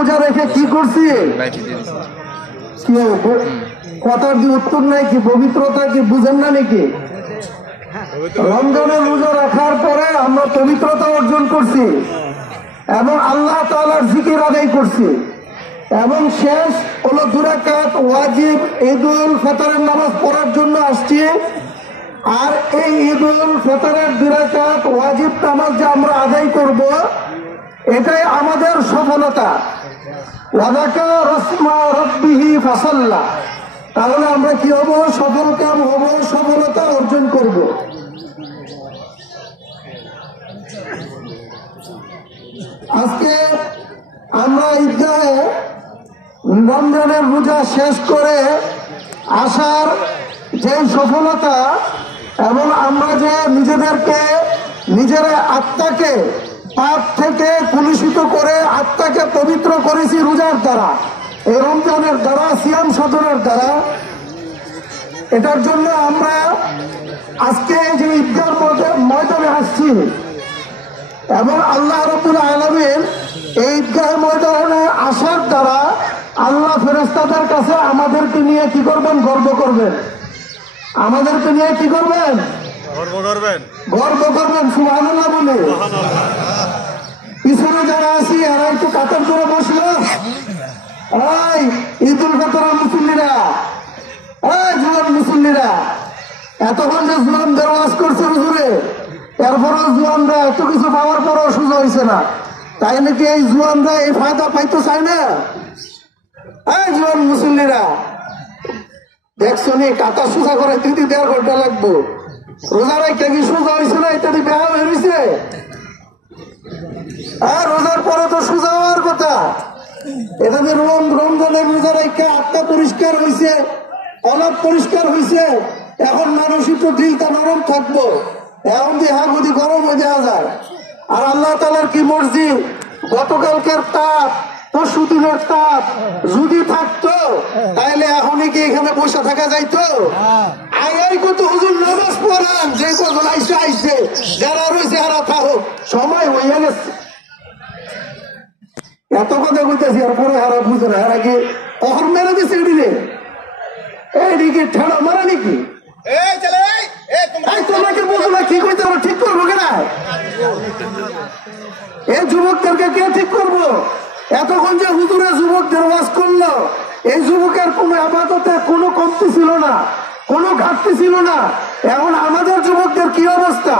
রোজা রেখে কি করছি? কি কথার কি উত্তর নাই? কি পবিত্রতা কি বুঝেন না নাকি? রমজানের রোজা রাখার পরে আমরা পবিত্রতা অর্জন করছি এবং আল্লাহ তাআলার জিকির আদায় করছি এবং শেষ হলো 2 রাকাত ওয়াজিব ঈদুল ফিতরের নামাজ পড়ার জন্য আসছি। আর এই ঈদুল ফিতরের 2 রাকাত ওয়াজিব নামাজ যে আমরা আদায় করব, এটাই আমাদের সফলতা। ওয়াযাকারা রাসমা রাব্বিহি ফাসাল্লা। তাহলে আমরা কি হব? সফলকাম হব, সফলতা অর্জন করব। আজকে আমরা ঈদগাহে রমজানের রোজা শেষ করে আসার যে সফলতা এবং আমরা যে নিজের আত্মাকে পাপ থেকে কলুষিত করে আত্মাকে পবিত্র করেছি রোজার দ্বারা, এই রমজানের দ্বারা, সিয়াম সাধনের দ্বারা, এটার জন্য আমরা আজকে যে ঈদগাহ ময়দানে আসছি এবং আল্লাহ রাব্বুল আলামিন এই ঈদগাহ ময়দানে আসার দ্বারা আল্লাহ ফেরেশতাদের কাছে আমাদেরকে নিয়ে কি করবেন? গর্ব করবেন। আমাদেরকে নিয়ে কি করবেন? গর্ব করবেন। সুবহানাল্লাহ বলে পিছনে যারা আছি এরা একটু কাতার করে বসলো। এই ঈদুল ফিতরের মুসল্লিরা, এই জুয়ান মুসল্লিরা, এতক্ষণ যে জুয়ানদের ওয়াজ করছে হুজুরে, এরপরও জুয়ানরা এত কিছু পাওয়ার পরও সোজা হয়েছে না। তাই নাকি এই জুয়ানরা এই ফায়দা পাইতে চায় না? এই জুয়ান মুসল্লিরা, দেখছো নি কাতা সোজা করে 3-1.5 ঘন্টা লাগবো। রোজার একটা কি সোজা হয়েছে না? ইত্যাদি বেহা হয়েছে। আর রোজার পরে তো সোজা হওয়ার কথা। এটাতে রমজানের রোজার একটা আত্মা পরিষ্কার হয়েছে, অনাপ পরিষ্কার হয়েছে। এখন মানুষ একটু দিলটা নরম থাকবো। এখন যে হাগুদি গরম হয়ে যাওয়া যায়। আর আল্লাহ তাআলার কি মর্জি? গতকালকের তাপ, পরশু দিনের তাপ যদি থাকতো তাহলে এখনই কি এখানে বসে থাকা যাইতো? আগাই কত হুজুর নামাজ পড়ান, যে কজন আইসে যারা রয়েছে হারা থাকুক, সময় হইয়া গেছে। এত কথা বলতেছি এরপরে হারা বুঝে না। হারা কি কখন মেরে দিচ্ছে এদিকে? এইদিকে ঠেলা মারা নাকি? তোমাকে বুঝো না কি করতে আমরা ঠিক করবো কেনা? এই যুবকদেরকে কে ঠিক করবো? এতক্ষণ যে হুজুরে যুবকদের ওয়াজ করলো, এই যুবকের কোন আবাদতে কোনো কমতি ছিল না, কোনো ঘাটতি ছিল না। এখন আমাদের যুবকদের কি অবস্থা?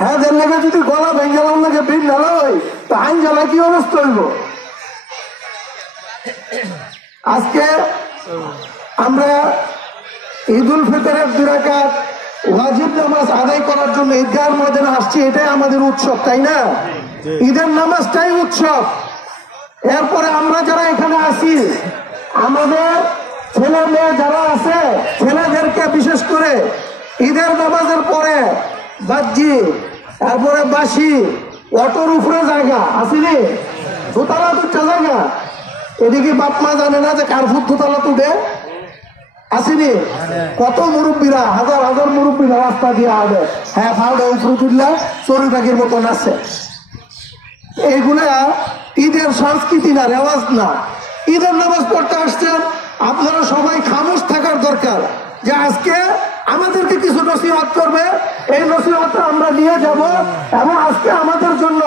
হ্যাঁ, এদের লেগে যদি গলা ভেঙে লাগে ভিড় ঢালা হয়, তো আইন জ্বালা কি অবস্থা হইব? আজকে আমরা ঈদুল ফিতরের 2 রাকাত ওয়াজিব নামাজ আদায় করার জন্য ঈদগাহের ময়দানে আসছি। এটাই আমাদের উৎসব, তাই না? ঈদের নামাজটাই উৎসব। এরপরে আমরা যারা এখানে আছি, আমাদের ছেলে মেয়ে যারা আছে, ছেলেদেরকে বিশেষ করে ঈদের নামাজের পরে বাজ্জি, তারপরে বাসি, অটোর উপরে জায়গা আসেনি, দোতলা 2টা জায়গা। এদিকে বাপ মা জানে না যে কারফুর দোতলা তুলে আসেনি। কত মুরব্বীরা, হাজার হাজার মুরব্বীরা রাস্তা দিয়ে আগে হ্যাঁ ফাউডে উপরে তুললা চড়ি পাখির মতন আছে। এইগুলা ঈদের সংস্কৃতি না, রেওয়াজ না। ঈদের নামাজ পড়তে আসছেন, আপনারা সবাই খামোশ থাকার দরকার যে আজকে আমাদেরকে কিছু নসিহত করবে, এই নসিহতটা আমরা নিয়ে যাব। এবং আজকে আমাদের জন্য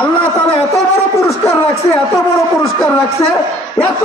আল্লাহ তাআলা এত বড় পুরস্কার রাখছে, এত বড় পুরস্কার রাখছে, এত